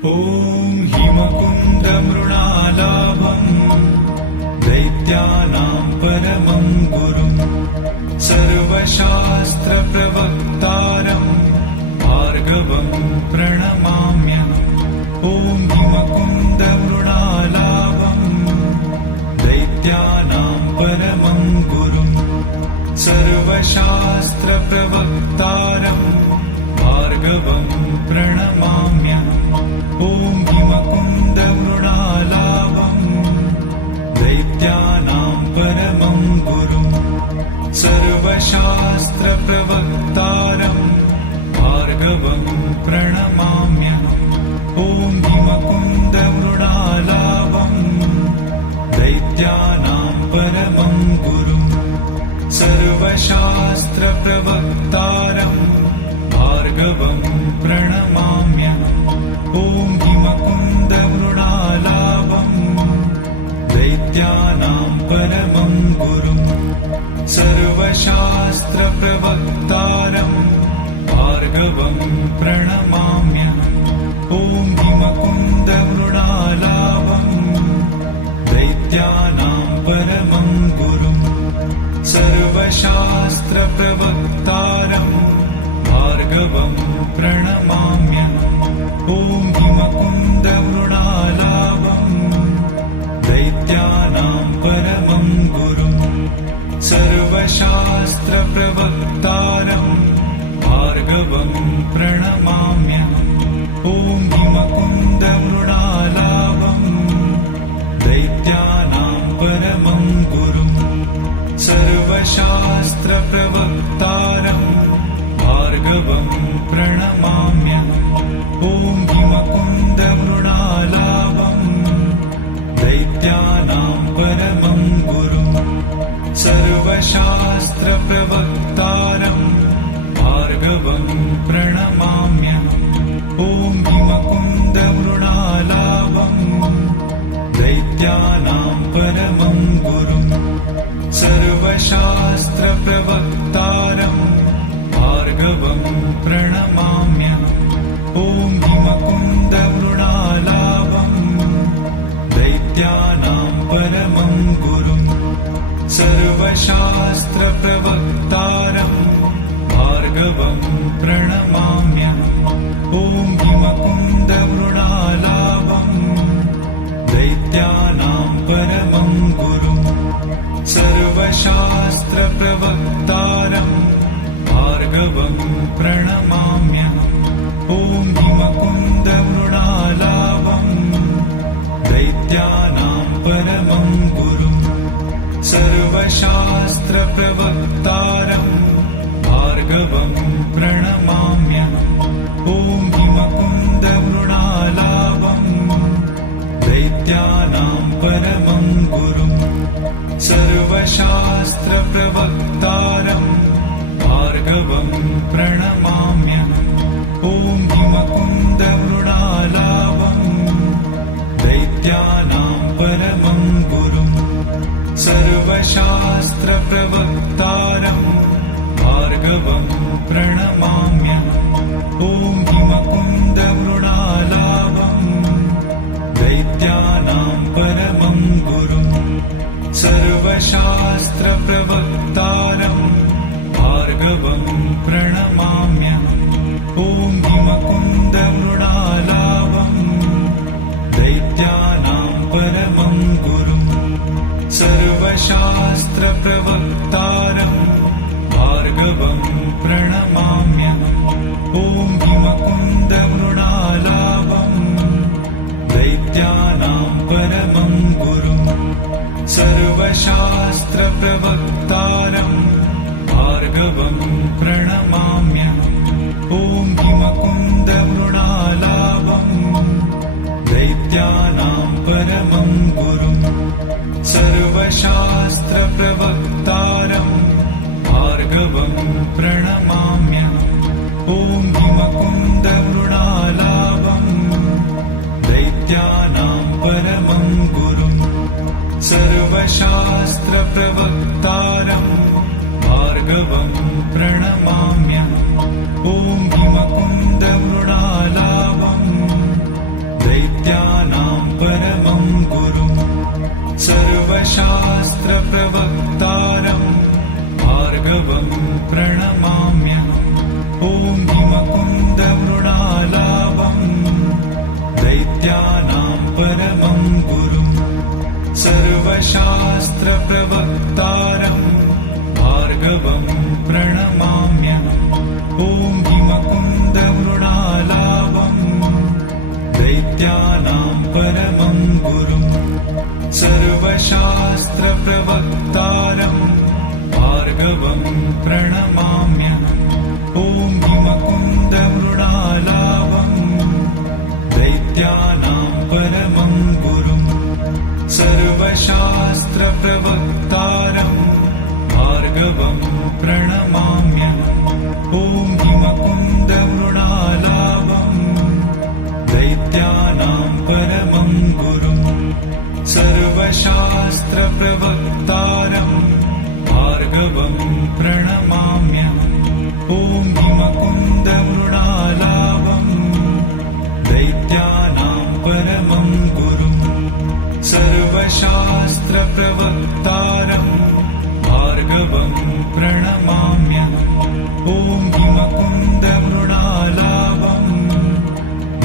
ॐ हिमकुन्दमृणालाभम् दैत्यानां परमं गुरुं सर्वशास्त्रप्रवक्तारं भार्गवं प्रणमाम्यहम्। ॐ हिमकुन्दमृणालाभम् दैत्यानां परमं गुरुं सर्वशास्त्रप्रवक्तारं भार्गवं प्रणमाम्यहम्। ॐ हिमकुन्दमृणालाभम् दैत्यानां परमं गुरुं सर्वशास्त्रप्रवक्तारं भार्गवं प्रणमाम्यहम्। ॐ हिमकुन्दमृणालाभम् दैत्यानां परमं गुरुं सर्वशास्त्रप्रवक्तारं भार्गवं प्रणमाम्यहम्। ॐ हिमकुन्दमृणालाभम् दैत्यानां परमं गुरुं सर्वशास्त्रप्रवक्तारं भार्गवं प्रणमाम्यहम्। ॐ हिमकुन्दमृणालाभम् दैत्यानां परमं गुरुं सर्वशास्त्रप्रवक्तारं भार्गवं प्रणमाम्यहम्। ॐ हिमकुन्दमृणालाभम् दैत्यानां परमं गुरुं सर्वशास्त्रप्रवक्तारं भार्गवं प्रणमाम्यहम्। ॐ हिमकुन्दमृणालाभम् दैत्यानां परमं गुरुं सर्वशास्त्रप्रवक्तारं भार्गवं प्रणमाम्यहम्। ॐ हिमकुन्दमृणालाभम् दैत्यानां परमं गुरुं सर्वशास्त्रप्रवक्तारं भार्गवं प्रणमाम्यहम्। ॐ हिमकुन्दमृणालाभम् दैत्यानां परमं गुरुं सर्वशास्त्रप्रवक्तारं भार्गवं प्रणमाम्यहम्। ॐ हिमकुन्दमृणालाभम् दैत्यानां परमं गुरुं सर्वशास्त्रप्रवक्तारं भार्गवं प्रणमाम्यहम्। ॐ हिमकुन्दमृणालाभम् दैत्यानां परमं गुरुं सर्वशास्त्रप्रवक्तारं भार्गवं प्रणमाम्यहम्। ॐ हिमकुन्दमृणालाभम् दैत्यानां परमं गुरुं सर्वशास्त्रप्रवक्तारं भार्गवं प्रणमाम्यहम्। ॐ हिमकुन्दमृणालाभम् दैत्यानां परमं गुरुं सर्वशास्त्रप्रवक्तारं भार्गवं प्रणमाम्यहम्। ॐ हिमकुन्दमृणालाभम् दैत्यानां परमं गुरुं सर्वशास्त्रप्रवक्तारं भार्गवं प्रणमाम्यहम्। ॐ हिमकुन्दमृणालाभम् दैत्यानां परमं गुरुं सर्वशास्त्रप्रवक्तारं भार्गवं प्रणमाम्यहम्। ॐ हिमकुन्दमृणालाभम् दैत्यानां परमं गुरुं सर्वशास्त्रप्रवक्तारं भार्गवं प्रणमाम्यहम्। ॐ हिमकुन्दमृणालाभम् दैत्यानां परमं गुरुं सर्वशास्त्रप्रवक्तारं भार्गवं प्रणमाम्यहम्। ॐ हिमकुन्दमृणालाभम् दैत्यानां परमं गुरुं सर्वशास्त्रप्रवक्तारं भार्गवं प्रणमाम्यहम्। ॐ हिमकुन्दमृणालाभम् दैत्यानां परमं गुरुं सर्वशास्त्रप्रवक्तारं भार्गवं प्रणमाम्यहम्। ॐ हिमकुन्दमृणालाभम् सर्वप्रवक्तारम् भार्गवम् प्रणमाम्यहम्। ॐ हिमकुन्दमृणालावम् दैत्यानां परमं गुरुम् सर्वशास्त्रप्रवक्तारम् भार्गवम् प्रणमाम्यहम्। ॐ हिमकुन्दमृणालावम् दैत्यानां परमं गुरुम् सर्वशास्त्रप्रवक्तारम् भार्गवम् प्रणमाम्यहम्। ॐ हिमकुन्दमृणालावम् दैत्यानां परमं गुरुम् सर्वशास्त्रप्रवक्तारम् भार्गवम् प्रणमाम्यहम्। ॐ हिमकुन्दमृणालावम्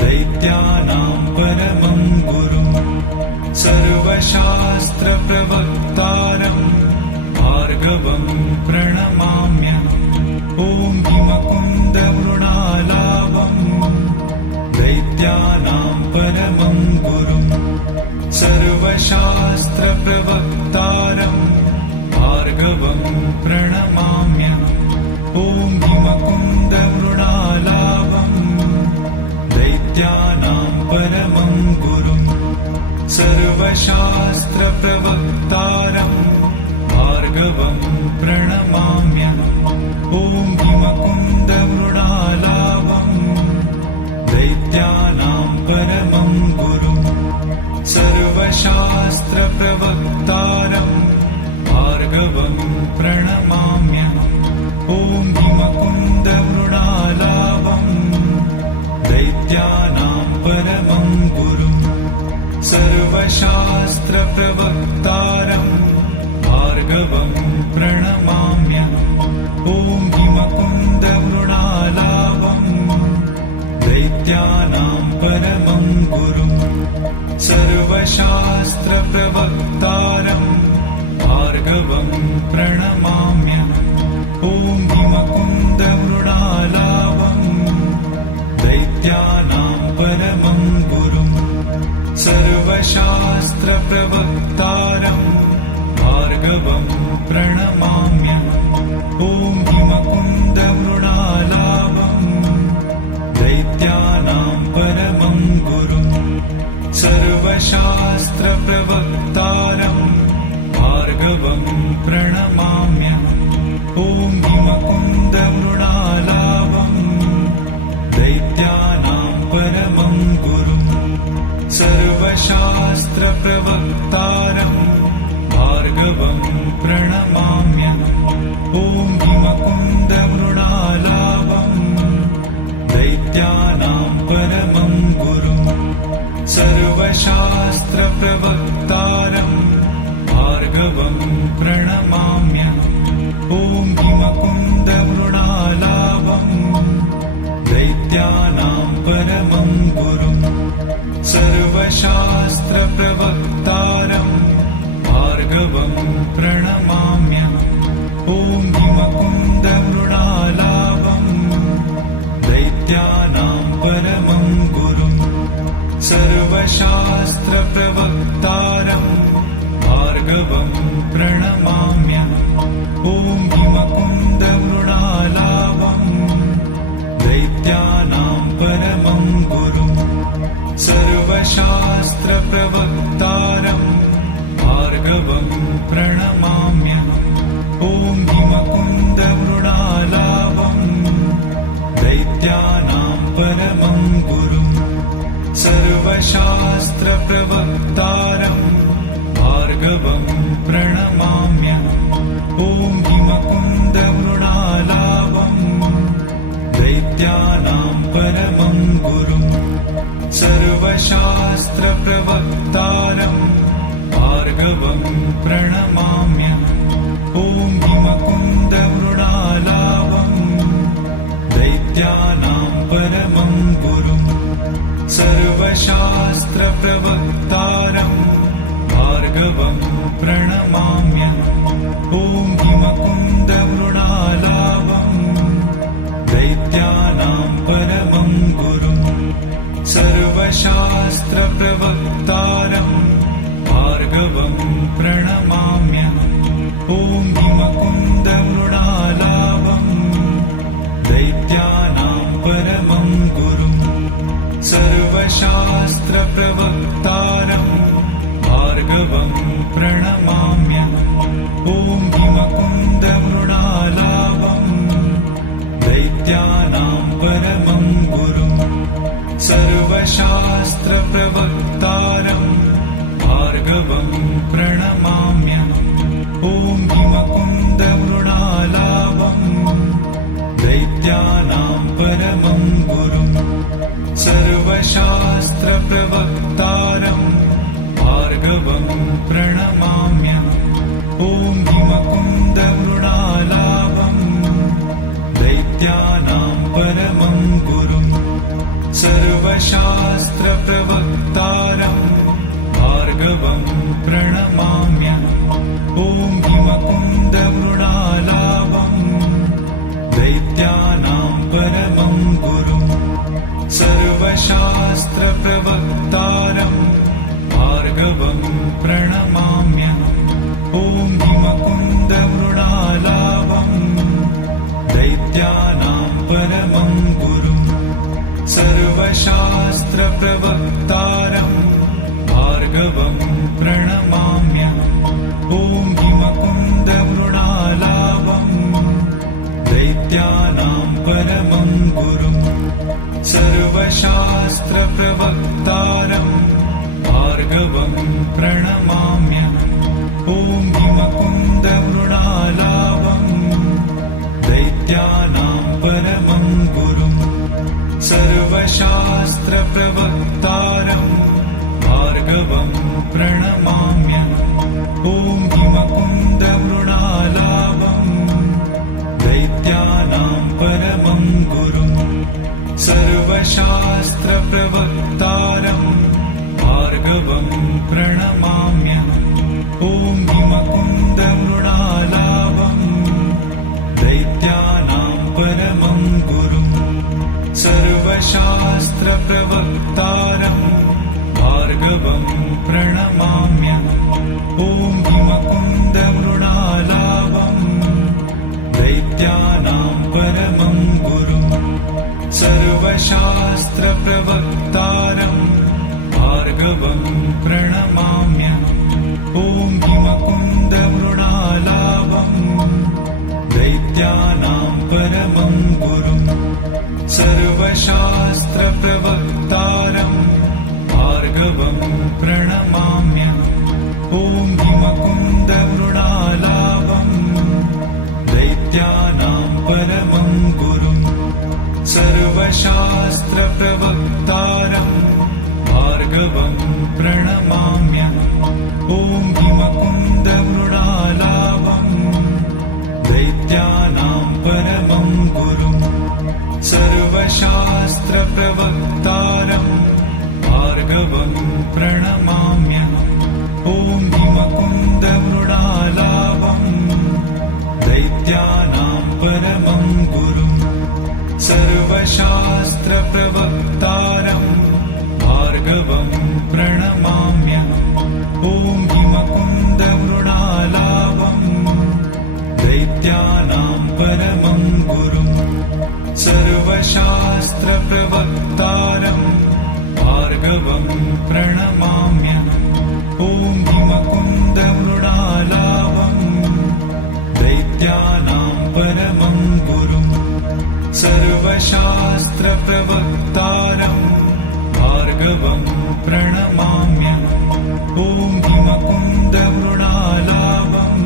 दैत्यानां परमं गुरुम् सर्वशास्त्रप्रवक्तारम् भार्गवम् प्रणमाम्यहम्। ॐ हिमकुन्दमृणालावम् दैत्यानां परमं गुरुम् सर्वशास्त्रप्रवक्तारम् भार्गवम् प्रणमाम्यहम्। ॐ हिमकुन्दमृणालावम् दैत्यानां परमं गुरुम् सर्वशास्त्रप्रवक्तारम् भार्गवम् प्रणमाम्यहम्। ॐ हिमकुन्दमृणालावम् दैत्यानां परमं गुरुम् सर्वशास्त्रप्रवक्तारम् भार्गवम् प्रणमाम्यहम्। ॐ हिमकुन्दमृणालावम् दैत्यानां परमं गुरुम् सर्वशास्त्रप्रवक्तारम् भार्गवम् प्रणमाम्यहम्। ॐ हिमकुन्दमृणालावम् दैत्यानां परमं गुरुम् सर्वशास्त्रप्रवक्तारम् भार्गवम् प्रणमाम्यहम्। ॐ हिमकुन्दमृणालावम् दैत्यानां परमं गुरुम् सर्वशास्त्रप्रवक्तारम् भार्गवम् प्रणमाम्यहम्। ॐ हिमकुन्दमृणालावम् दैत्यानां परमं गुरुम् सर्वशास्त्रप्रवक्तारम् भार्गवम् प्रणमाम्यहम्। ॐ हिमकुन्दमृणालावम् दैत्यानां परमं गुरुम् सर्वशास्त्रप्रवक्तारम् भार्गवम् प्रणमाम्यहम्। ॐ हिमकुन्दमृणालावम् दैत्यानां परमं गुरुम् सर्वशास्त्रप्रवक्तारम् भार्गवम् प्रणमाम्यहम्। ॐ हिमकुन्दमृणालावम् दैत्यानां परमं गुरुम् सर्वशास्त्रप्रवक्तारम् भार्गवम् प्रणमाम्यहम्। ॐ हिमकुन्दमृणालावम् दैत्यानां परमं गुरुम् सर्वशास्त्रप्रवक्तारम् भार्गवम् प्रणमाम्यहम्। ॐ हिमकुन्दमृणालावम् दैत्यानां परमं गुरुम् सर्वशास्त्रप्रवक्तारम् भार्गवम् प्रणमाम्यहम्। ॐ हिमकुन्दमृणालावम् दैत्यानां परमं गुरुम् सर्वशास्त्रप्रवक्तारम् भार्गवम् प्रणमाम्यहम्। ॐ हिमकुन्दमृणालावम् दैत्यानां परमं गुरुम् सर्वशास्त्रप्रवक्तारम् भार्गवम् प्रणमाम्यहम्। ॐ हिमकुन्दमृणालावम् दैत्यानां परमं गुरुम् सर्वशास्त्रप्रवक्तारम् भार्गवम् प्रणमाम्यहम्। ॐ हिमकुन्दमृणालावम् दैत्यानां परमं गुरुम् सर्वशास्त्रप्रवक्तारम् भार्गवम् प्रणमाम्यहम्। ॐ ॐ हिमकुन्दमृणालाभम् दैत्यानां परमं गुरुम् सर्वशास्त्रप्रवक्तारम् भार्गवं प्रणमाम्यहम् ॐ हिमकुन्दमृणालाभम् दैत्यानां परमं गुरुम् सर्वशास्त्रप्रवक्तारम् भार्गवं प्रणमाम्यहम् ॐ हिमकुन्दमृणालाभम् दैत्यानां परमं गुरुम् सर्वशास्त्रप्रवक्तारम् भार्गवं प्रणमाम्यहम् ॐ हिमकुन्दमृणालाभम् दैत्यानां परमं गुरुम् सर्वशास्त्रप्रवक्तारम् भार्गवं प्रणमाम्यहम् ॐ हिमकुन्दमृणालाभम् दैत्यानां परमं गुरुम् सर्वशास्त्रप्रवक्तारम् भार्गवं प्रणमाम्यहम् ॐ हिमकुन्दमृणालाभम् दैत्यानां परमं गुरुम् सर्वशास्त्रप्रवक्तारम् भार्गवं प्रणमाम्यहम् ॐ हिमकुन्दमृणालाभम् दैत्यानां परमं गुरुम् सर्वशास्त्रप्रवक्तारम् भार्गवं प्रणमाम्यहम् ॐ हिमकुन्दमृणालाभम् दैत्यानां परमं गुरुम् सर्वशास्त्रप्रवक्तारम् भार्गवं प्रणमाम्यहम् ॐ हिमकुन्दमृणालाभम् दैत्यानां परमं गुरुम् सर्वशास्त्रप्रवक्तारम् भार्गवं प्रणमाम्यहम् ॐ हिमकुन्दमृणालाभम् दैत्यानां परमं गुरुम् सर्वशास्त्रप्रवक्तारम् भार्गवं प्रणमाम्यहम् ॐ हिमकुन्दमृणालाभम् दैत्यानां परमं गुरुम् सर्वशास्त्रप्रवक्तारम् भार्गवं प्रणमाम्यहम् ॐ हिमकुन्दमृणालाभम् दैत्यानां परमं गुरुम् सर्वशास्त्रप्रवक्तारम् भार्गवं प्रणमाम्यहम् ॐ हिमकुन्दमृणालाभम् दैत्यानां परमं गुरुम् सर्वशास्त्रप्रवक्तारम् भार्गवं प्रणमाम्यहम् ॐ हिमकुन्दमृणालाभम् दैत्यानां परमं गुरुम् सर्वशास्त्रप्रवक्तारम् भार्गवं प्रणमाम्यहम् ॐ हिमकुन्दमृणालाभम् दैत्यानां परमं गुरुम् सर्वशास्त्रप्रवक्तारम् भार्गवं प्रणमाम्यहम् ॐ हिमकुन्दमृणालाभम् दैत्यानां परमं गुरुम् सर्वशास्त्रप्रवक्तारम् भार्गवं प्रणमाम्यहम् ॐ हिमकुन्दमृणालाभम् दैत्यानां परमं गुरुम् सर्वशास्त्रप्रवक्तारम् भार्गवं प्रणमाम्यहम् ॐ हिमकुन्दमृणालाभम्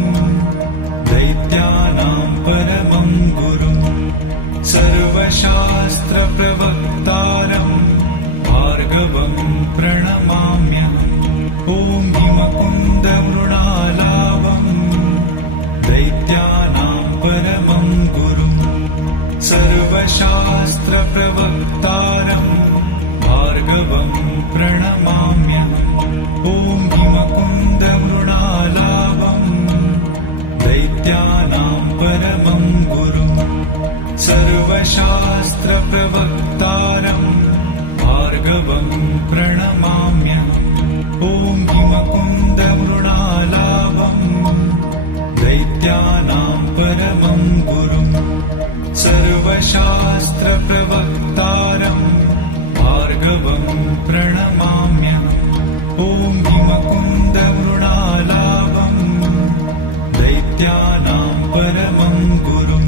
दैत्यानां परमं गुरुम् सर्वशास्त्रप्रवक्तारम् भार्गवं प्रणमाम्यहम् ॐ हिमकुन्दमृणालाभम् दैत्यानां परमं गुरुम् सर्वशास्त्रप्रवक्तारम् भार्गवं प्रणमाम्यहम् ॐ हिमकुन्दमृणालाभम् दैत्यानां परमं गुरुम् सर्वशास्त्रप्रवक्तारम् भार्गवं प्रणमाम्यहम् ॐ हिमकुन्दमृणालाभम् दैत्यानां सर्वशास्त्रप्रवक्तारं भार्गवं प्रणमाम्यहम्। ॐ हिमकुन्दमृणालाभं दैत्यानां परमं गुरुं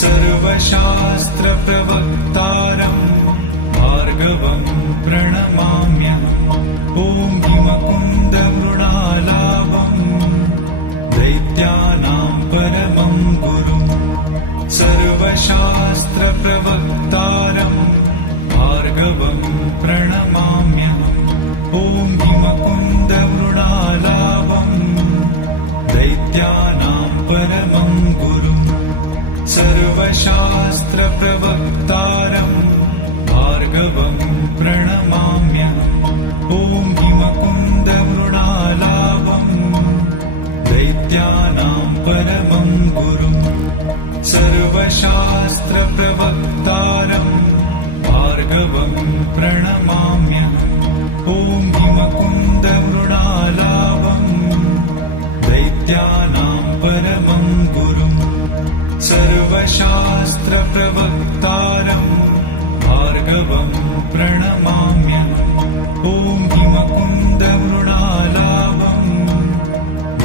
सर्वशास्त्रप्रवक्तारं भार्गवं प्रणमाम्यहम्। ॐ हिमकुन्दमृणालाभं दैत्यानां परमं गुरुं सर्वशास्त्रप्रवक्तारं भार्गवं प्रणमाम्यहम्। ॐ हिमकुन्दमृणालाभं दैत्यानां परमं गुरुं सर्वशास्त्रप्रवक्तारं भार्गवं प्रणमाम्यहम्। ॐ हिमकुन्दमृणालाभं दैत्यानां परमं गुरुं सर्वशास्त्रप्रवक्तारं भार्गवं प्रणमाम्यहम्। ॐ हिमकुन्दमृणालाभं दैत्यानां परमं गुरुं सर्वशास्त्रप्रवक्तारं भार्गवं प्रणमाम्यहम्। ॐ हिमकुन्दमृणालाभं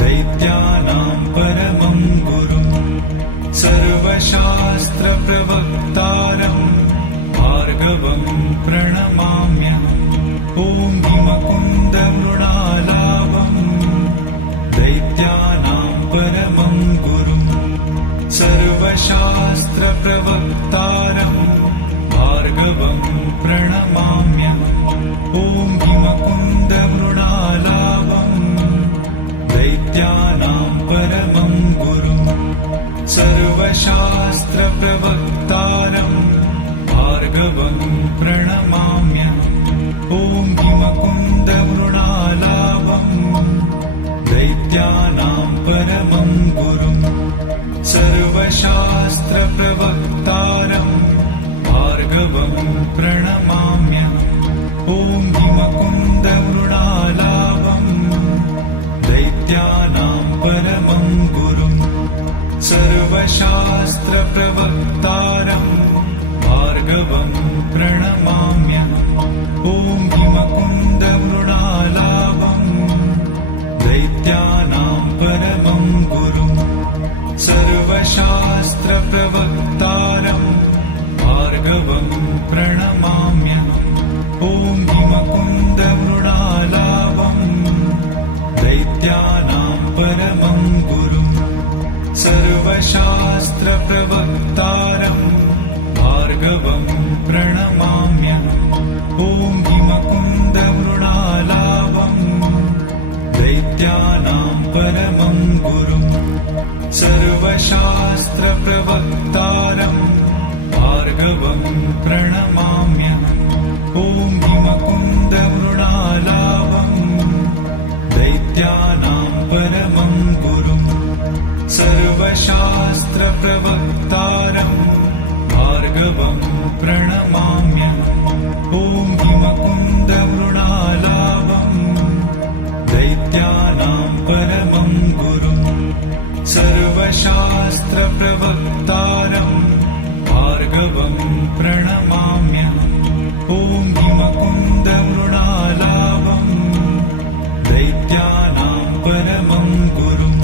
दैत्यानां परमं गुरुं सर्वशास्त्रप्रवक्तारं भार्गवं प्रणमाम्यहम्। ॐ हिमकुन्दमृणालाभं दैत्यानां परमं गुरुं सर्वशास्त्रप्रवक्तारं भार्गवं प्रणमाम्यहम्। ॐ हिमकुन्दमृणालाभं दैत्यानां परमं गुरुं सर्वशास्त्रप्रवक्तारं भार्गवं प्रणमाम्यहम्। ॐ हिमकुन्दमृणालाभं दैत्यानां परमं गुरुं सर्वशास्त्रप्रवक्तारं भार्गवं प्रणमाम्यहम्। ॐ हिमकुन्दमृणालाभं दैत्यानां परमं गुरुं सर्वशास्त्रप्रवक्तारं भार्गवं प्रणमाम्यहम्। ॐ हिमकुन्दमृणालाभं दैत्यानां परमं गुरुं सर्वशास्त्रप्रवक्तारं भार्गवं प्रणमाम्यहम्। ॐ हिमकुन्दमृणालाभं दैत्यानां परमं गुरुं सर्वशास्त्रप्रवक्तारं भार्गवं प्रणमाम्यहम्। ॐ हिमकुन्दमृणालाभं दैत्यानां परमं गुरुं सर्वशास्त्रप्रवक्तारं भार्गवं प्रणमाम्यहम्। ॐ हिमकुन्दमृणालाभं दैत्यानां परमं गुरुं सर्वशास्त्रप्रवक्तारं भार्गवं प्रणमाम्यहम्। ॐ हिमकुन्दमृणालाभं दैत्यानां परमं गुरुं सर्वशास्त्रप्रवक्तारं भार्गवं प्रणमाम्यहम्। ॐ हिमकुन्दमृणालाभं दैत्यानां परमं गुरुं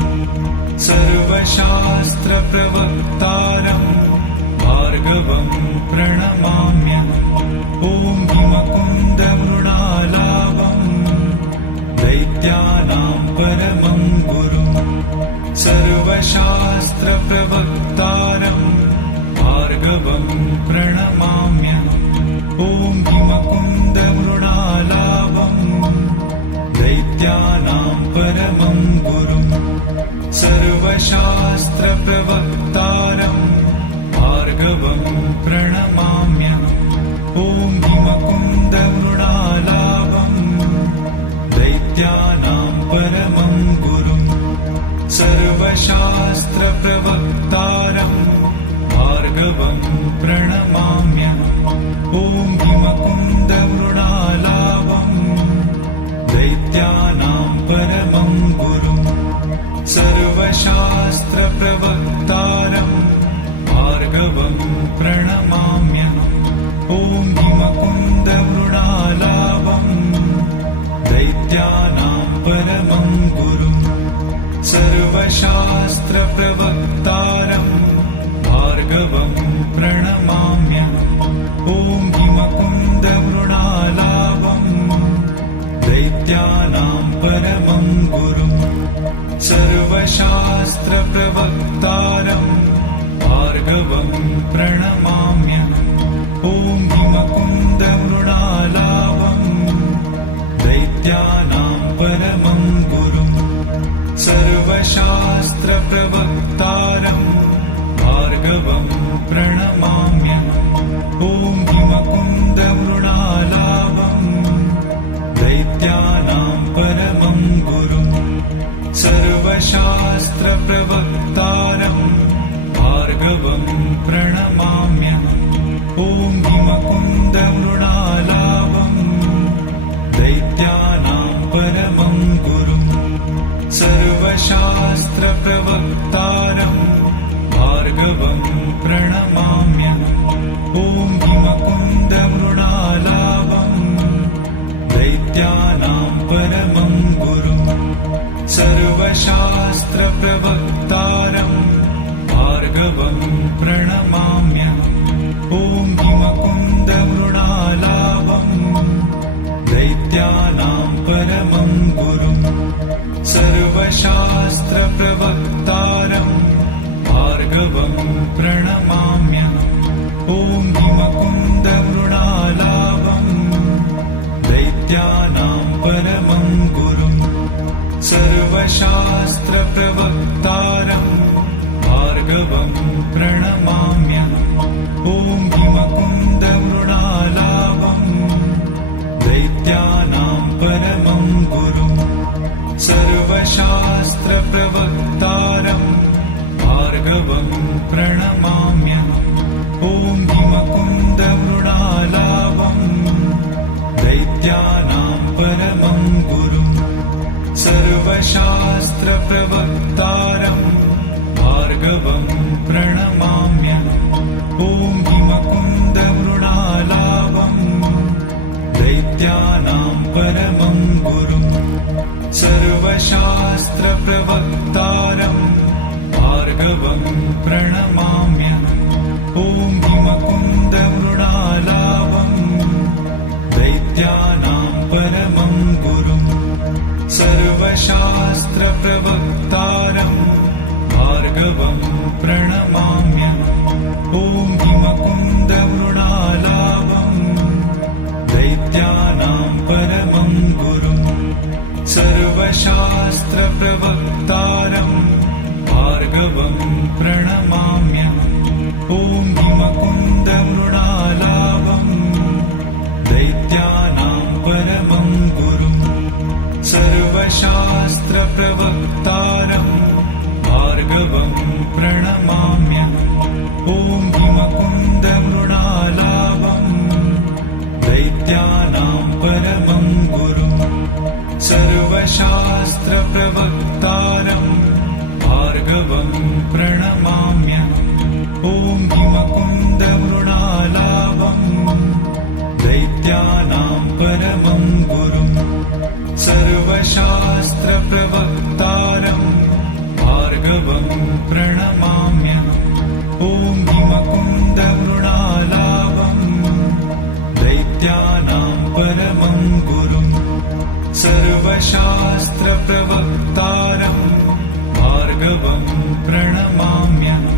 सर्वशास्त्रप्रवक्तारं भार्गवं प्रणमाम्यहम्। ॐ हिमकुन्दमृणालाभं दैत्यानां परमं गुरुं सर्वशास्त्रप्रवक्तारं भार्गवं प्रणमाम्यहम्। ॐ हिमकुन्दमृणालाभं दैत्यानां परमं गुरुं सर्वशास्त्रप्रवक्तारं भार्गवं प्रणमाम्यहम्। ॐ हिमकुन्दमृणालाभं दैत्यानां परमं गुरुं सर्वशास्त्रप्रवक्तारं भार्गवं प्रणमाम्यहम्। ॐ हिमकुन्दमृणालाभं दैत्यानां परमं गुरुं सर्वशास्त्रप्रवक्तारं भार्गवं ॐ हिमकुन्दवृणालाभं दैत्यानां परमं गुरुं सर्वशास्त्रप्रवक्तारं भार्गवं प्रणमाम्यहम् ॐ हिमकुन्दवृणालाभं दैत्यानां परमं गुरुं सर्वशास्त्रप्रवक्तारं भार्गवं प्रणमाम्यहम् ॐ हिमकुन्दवृणालाभं दैत्यानां परमं गुरुं सर्वशास्त्रप्रवक्तारं भार्गवं प्रणमाम्यहम् ॐ हिमकुन्दवृणालाभं दैत्यानां परमं गुरुं सर्वशास्त्रप्रवक्तारं भार्गवं प्रणमाम्यहम् ॐ हिमकुन्दवृणालाभं दैत्यानां परमं गुरुं सर्वशास्त्रप्रवक्तारं भार्गवं प्रणमाम्यहम् ॐ हिमकुन्दवृणालाभं दैत्यानां परमं गुरुं सर्वशास्त्रप्रवक्तारं भार्गवं प्रणमाम्यहम् ॐ हिमकुन्दवृणालाभं दैत्यानां परमं गुरुं सर्वशास्त्रप्रवक्तारं भार्गवं प्रणमाम्यहम् ॐ हिमकुन्दवृणालाभं दैत्यानां परमं गुरुं सर्वशास्त्रप्रवक्तारं भार्गवं प्रणमाम्यहम् ॐ हिमकुन्दवृणालाभं दैत्यानां परमं गुरुं सर्वशास्त्रप्रवक्तारं भार्गवं प्रणमाम्यहम् ॐ हिमकुन्दवृणालाभं दैत्यानां परमं गुरुं सर्वशास्त्रप्रवक्तारं भार्गवं प्रणमाम्यहम् ॐ हिमकुन्दवृणालाभं दैत्यानां परमं गुरुं सर्वशास्त्रप्रवक्तारं भार्गवं प्रणमाम्यहम् ॐ हिमकुन्दवृणालाभं दैत्यानां परमं गुरुं सर्वशास्त्रप्रवक्तारं भार्गवं प्रणमाम्यहम् ॐ हिमकुन्दवृणालाभं दैत्यानां परमं गुरुं सर्वशास्त्रप्रवक्तारं भार्गवं प्रणमाम्यहम् ॐ हिमकुन्दवृणालाभं दैत्यानां परमं गुरुं सर्वशास्त्रप्रवक्तारं भार्गवं प्रणमाम्यहम् ॐ हिमकुन्दवृणालाभं दैत्यानां परमं गुरुं सर्वशास्त्रप्रवक्तारं भार्गवं प्रणमाम्यहम् ॐ हिमकुन्दवृणालाभं दैत्यानां परमं गुरुं सर्वशास्त्रप्रवक्तारं भार्गवं प्रणमाम्यहम् ॐ हिमकुन्दवृणालाभं दैत्यानां परमं गुरुं सर्वशास्त्रप्रवक्तारं भार्गवं प्रणमाम्यहम्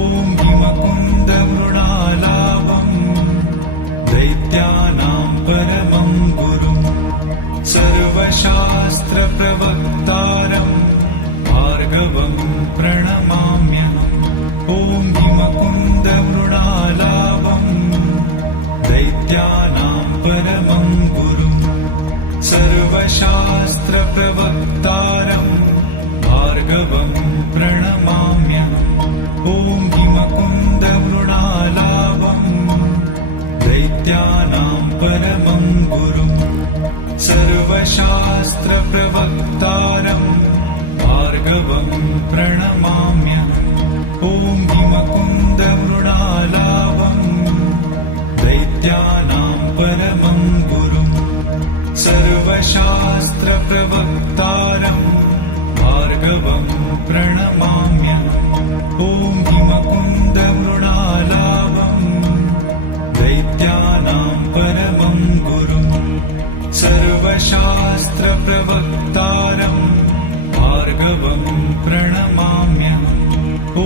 ॐ हिमकुन्दवृणालाभं दैत्यानां परमं गुरुं सर्वशास्त्रप्रवक्तारं भार्गवं प्रणमाम्यहम् ॐ हिमकुन्दवृणालाभं दैत्यानां परमं गुरुं सर्वशास्त्रप्रवक्तारं भार्गवं प्रणमाम्यहम् ॐ हिमकुन्दवृणालाभं दैत्यानां परमं गुरुं सर्वशास्त्रप्रवक्तारं भार्गवं प्रणमाम्यहम् ॐ हिमकुन्दवृणालाभं दैत्यानां दैत्यानां परमं गुरुम् सर्वशास्त्रप्रवक्तारं भार्गवं प्रणमाम्यहम् ॐ हिमकुन्दमृणालाभं दैत्यानां परमं गुरुम् सर्वशास्त्रप्रवक्तारं भार्गवं प्रणमाम्यहम्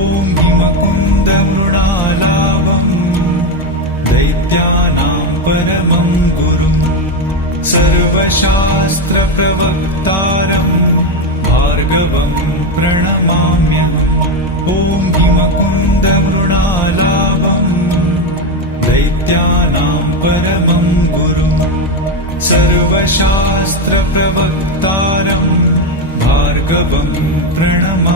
ॐ हिमकुन्दमृणालाभं दैत्यानां परमं गुरुम् सर्वशास्त्रप्रवक्तारं भार्गवं प्रणमाम्यहम् ॐ हिमकुन्दमृणालाभं दैत्यानां परमं गुरुम् सर्वशास्त्रप्रवक्तारं भार्गवं प्रणमाम्यहम्